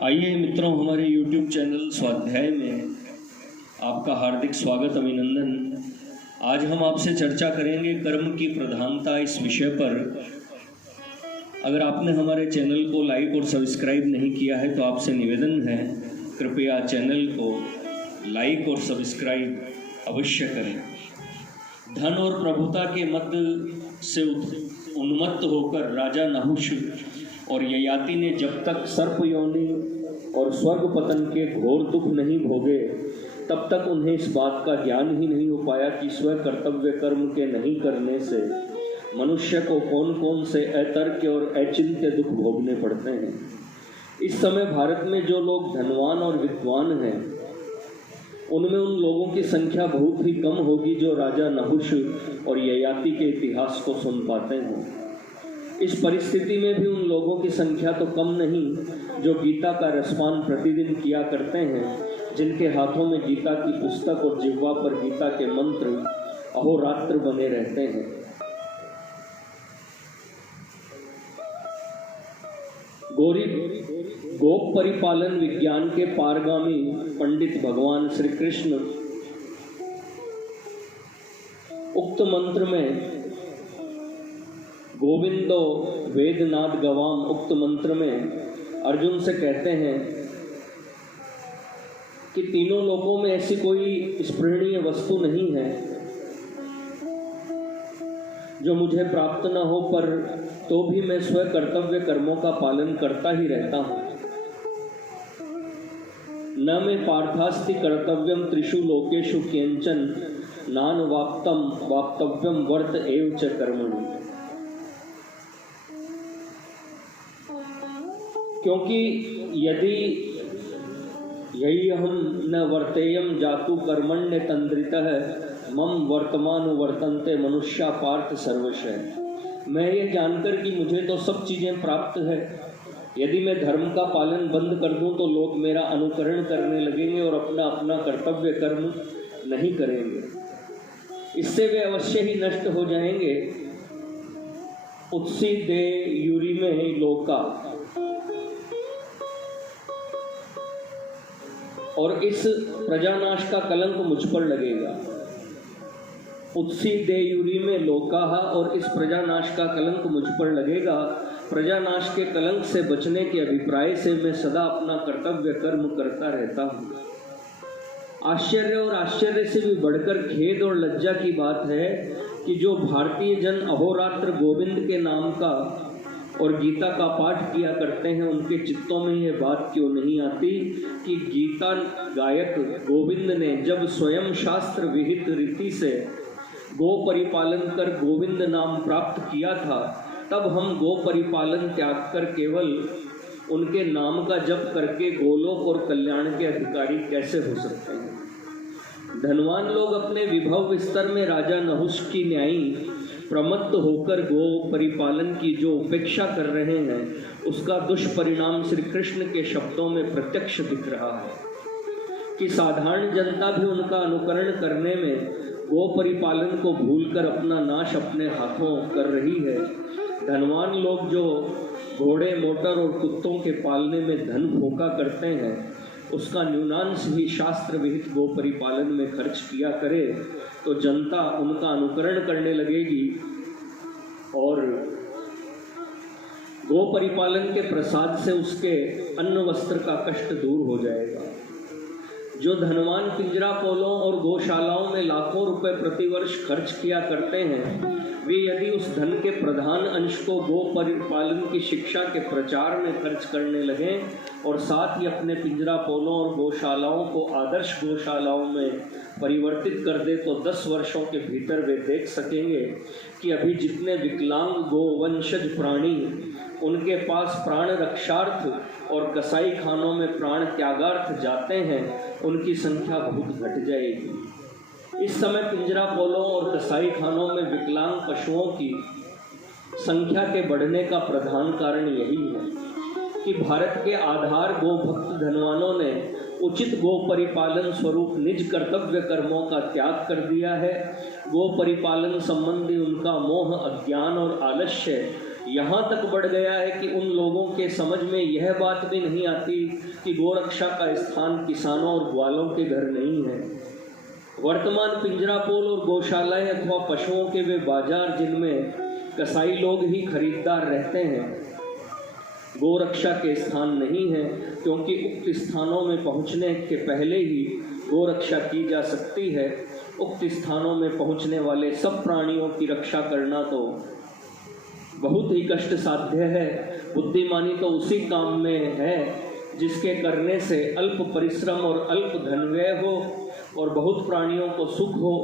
आइए मित्रों, हमारे YouTube चैनल स्वाध्याय में आपका हार्दिक स्वागत, अभिनंदन। आज हम आपसे चर्चा करेंगे कर्म की प्रधानता इस विषय पर। अगर आपने हमारे चैनल को लाइक और सब्सक्राइब नहीं किया है तो आपसे निवेदन है, कृपया चैनल को लाइक और सब्सक्राइब अवश्य करें। धन और प्रभुता के मद से उन्मत्त होकर राजा नहुष और ययाति ने जब तक सर्प योनि और स्वर्ग पतन के घोर दुख नहीं भोगे, तब तक उन्हें इस बात का ज्ञान ही नहीं हो पाया कि स्व कर्तव्य कर्म के नहीं करने से मनुष्य को कौन कौन से अतर्क्य और अचिंत्य दुख भोगने पड़ते हैं। इस समय भारत में जो लोग धनवान और विद्वान हैं, उनमें उन लोगों की संख्या बहुत ही कम होगी जो राजा नहुष और ययाति के इतिहास को सुन पाते हैं। इस परिस्थिति में भी उन लोगों की संख्या तो कम नहीं जो गीता का रसपान प्रतिदिन किया करते हैं, जिनके हाथों में गीता की पुस्तक और जिह्वा पर गीता के मंत्र अहोरात्र बने रहते हैं। गोप परिपालन विज्ञान के पारगामी पंडित भगवान श्री कृष्ण उक्त मंत्र में गोविंदो वेदनाद गवाम उक्त मंत्र में अर्जुन से कहते हैं कि तीनों लोकों में ऐसी कोई स्पृहणीय वस्तु नहीं है जो मुझे प्राप्त न हो, पर तो भी मैं स्व कर्तव्य कर्मों का पालन करता ही रहता हूँ। न मे पार्थास्ति कर्तव्यम त्रिषु लोकेषु किंचन नान वाप्तव्यम वर्त एव च कर्मणि। क्योंकि यदि यही हम न वर्तेयम जातु कर्मण्य तंद्रितः मम वर्तमान वर्तन्ते मनुष्या पार्थ सर्वशः। मैं ये जानकर कि मुझे तो सब चीज़ें प्राप्त है, यदि मैं धर्म का पालन बंद कर दूं तो लोग मेरा अनुकरण करने लगेंगे और अपना अपना कर्तव्य कर्म नहीं करेंगे। इससे वे अवश्य ही नष्ट हो जाएंगे। उत्सी दे यूरी में ही लोका, और इस प्रजानाश का कलंक मुझ पर लगेगा। उत्सी देयुरी में लोकाहा, और इस प्रजानाश का कलंक मुझ पर लगेगा। प्रजानाश के कलंक से बचने के अभिप्राय से मैं सदा अपना कर्तव्य कर्म करता रहता हूँ। आश्चर्य और आश्चर्य से भी बढ़कर खेद और लज्जा की बात है कि जो भारतीय जन अहोरात्र गोविंद के नाम का और गीता का पाठ किया करते हैं, उनके चित्तों में यह बात क्यों नहीं आती कि गीता गायक गोविंद ने जब स्वयं शास्त्र विहित रीति से गो परिपालन कर गोविंद नाम प्राप्त किया था, तब हम गो परिपालन त्याग कर केवल उनके नाम का जप करके गोलोक और कल्याण के अधिकारी कैसे हो सकते हैं। धनवान लोग अपने विभव विस्तर में राजा नहुष की न्यायी प्रमत्त होकर गो परिपालन की जो उपेक्षा कर रहे हैं, उसका दुष्परिणाम श्री कृष्ण के शब्दों में प्रत्यक्ष दिख रहा है कि साधारण जनता भी उनका अनुकरण करने में गो परिपालन को भूलकर अपना नाश अपने हाथों कर रही है। धनवान लोग जो घोड़े मोटर और कुत्तों के पालने में धन फूंका करते हैं, उसका न्यूनांश ही शास्त्र विहित गो परिपालन में खर्च किया करे तो जनता उनका अनुकरण करने लगेगी और गो परिपालन के प्रसाद से उसके अन्न वस्त्र का कष्ट दूर हो जाएगा। जो धनवान पिंजरा पोलों और गौशालाओं में लाखों रुपए प्रतिवर्ष खर्च किया करते हैं, वे यदि उस धन के प्रधान अंश को गो परिपालन की शिक्षा के प्रचार में खर्च करने लगें और साथ ही अपने पिंजरा पोलों और गौशालाओं को आदर्श गौशालाओं में परिवर्तित कर दे, तो 10 वर्षों के भीतर वे देख सकेंगे कि अभी जितने विकलांग गोवंशज प्राणी उनके पास प्राण रक्षार्थ और कसाई खानों में प्राण त्यागार्थ जाते हैं, उनकी संख्या बहुत घट जाएगी। इस समय पिंजरा पोलों और कसाई खानों में विकलांग पशुओं की संख्या के बढ़ने का प्रधान कारण यही है कि भारत के आधार गो भक्त धनवानों ने उचित गो परिपालन स्वरूप निज कर्तव्य कर्मों का त्याग कर दिया है। गो परिपालन संबंधी उनका मोह, अज्ञान और आलस्य यहाँ तक बढ़ गया है कि उन लोगों के समझ में यह बात भी नहीं आती कि गोरक्षा का स्थान किसानों और ग्वालों के घर नहीं है। वर्तमान पिंजरापोल और गौशालाएं अथवा पशुओं के वे बाजार जिनमें कसाई लोग ही खरीदार रहते हैं, गोरक्षा के स्थान नहीं है, क्योंकि उक्त स्थानों में पहुंचने के पहले ही गोरक्षा की जा सकती है। उक्त स्थानों में पहुंचने वाले सब प्राणियों की रक्षा करना तो बहुत ही कष्ट साध्य है। बुद्धिमानी तो उसी काम में है जिसके करने से अल्प परिश्रम और अल्प धन व्यय हो और बहुत प्राणियों को सुख हो।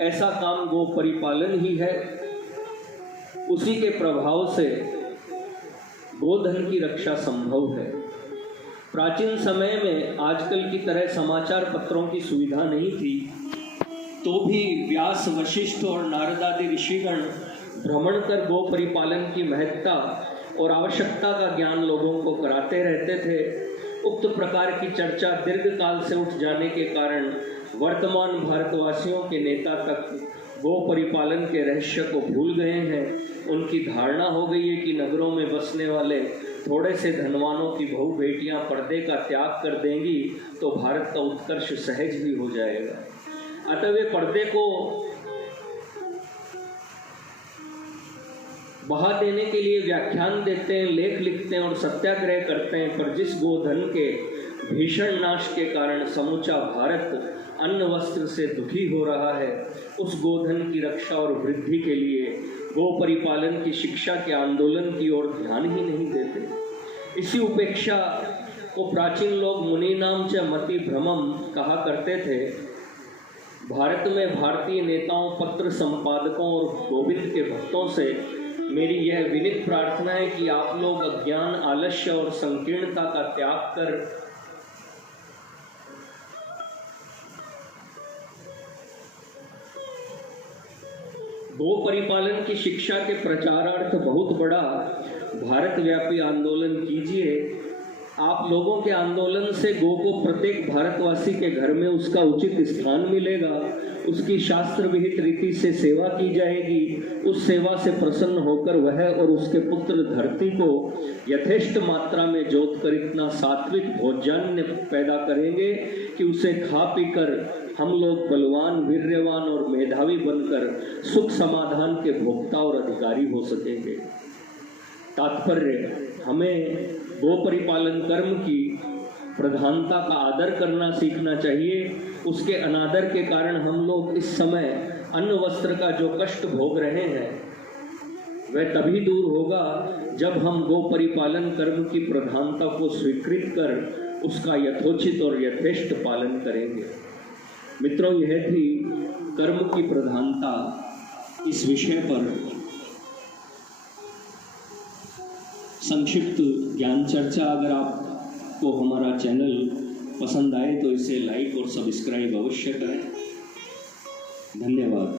ऐसा काम गो परिपालन ही है। उसी के प्रभाव से गोधन की रक्षा संभव है। प्राचीन समय में आजकल की तरह समाचार पत्रों की सुविधा नहीं थी, तो भी व्यास, वशिष्ठ और नारद आदि ऋषिगण भ्रमण कर गो परिपालन की महत्ता और आवश्यकता का ज्ञान लोगों को कराते रहते थे। उक्त प्रकार की चर्चा दीर्घ काल से उठ जाने के कारण वर्तमान भारतवासियों के नेता तक गो परिपालन के रहस्य को भूल गए हैं। उनकी धारणा हो गई है कि नगरों में बसने वाले थोड़े से धनवानों की बहु बेटियां पर्दे का त्याग कर देंगी तो भारत का उत्कर्ष सहज ही हो जाएगा। अतः वे पर्दे को बहा देने के लिए व्याख्यान देते हैं, लेख लिखते हैं और सत्याग्रह करते हैं, पर जिस गोधन के भीषण नाश के कारण समूचा भारत अन्न वस्त्र से दुखी हो रहा है, उस गोधन की रक्षा और वृद्धि के लिए गो परिपालन की शिक्षा के आंदोलन की ओर ध्यान ही नहीं देते। इसी उपेक्षा को प्राचीन लोग मुनि नाम च मति भ्रमम कहा करते थे। भारत में भारतीय नेताओं, पत्र संपादकों और गोविंद के भक्तों से मेरी यह विनीत प्रार्थना है कि आप लोग अज्ञान, आलस्य और संकीर्णता का त्याग कर गो परिपालन की शिक्षा के प्रचारार्थ बहुत बड़ा भारत व्यापी आंदोलन कीजिए। आप लोगों के आंदोलन से गो को प्रत्येक भारतवासी के घर में उसका उचित स्थान मिलेगा, उसकी शास्त्र विहित रीति से सेवा की जाएगी। उस सेवा से प्रसन्न होकर वह और उसके पुत्र धरती को यथेष्ट मात्रा में जोत कर इतना सात्विक भोजन पैदा करेंगे कि उसे खा पीकर हम लोग बलवान, वीर्यवान और मेधावी बनकर सुख समाधान के भोक्ता और अधिकारी हो सकेंगे। तात्पर्य, हमें गो परिपालन कर्म की प्रधानता का आदर करना सीखना चाहिए। उसके अनादर के कारण हम लोग इस समय अन्न वस्त्र का जो कष्ट भोग रहे हैं वह तभी दूर होगा जब हम गो परिपालन कर्म की प्रधानता को स्वीकृत कर उसका यथोचित और यथेष्ट पालन करेंगे। मित्रों, यह थी कर्म की प्रधानता। इस विषय पर संक्षिप्त ज्ञान चर्चा। अगर आपको हमारा चैनल पसंद आए तो इसे लाइक और सब्सक्राइब अवश्य करें। धन्यवाद।